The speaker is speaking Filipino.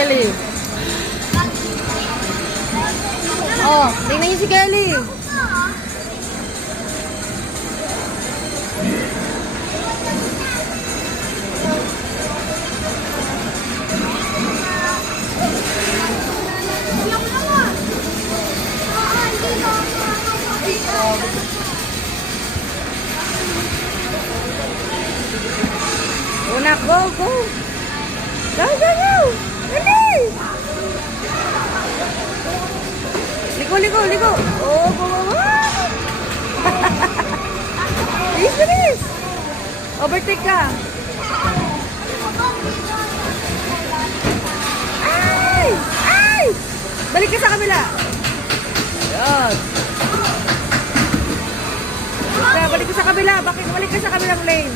Kelly. Oh, tingnan niyo si Kelly. Una, go, go. Go, go, go. Dali. Ligo, ligo, ligo. Oh, go, go, go. Bilis, bilis. Overtake ka. Ay! Ay! Balik ka sa kabila. Yan. Balik ka sa kabila. Bakit balik ka sa kabilang lane?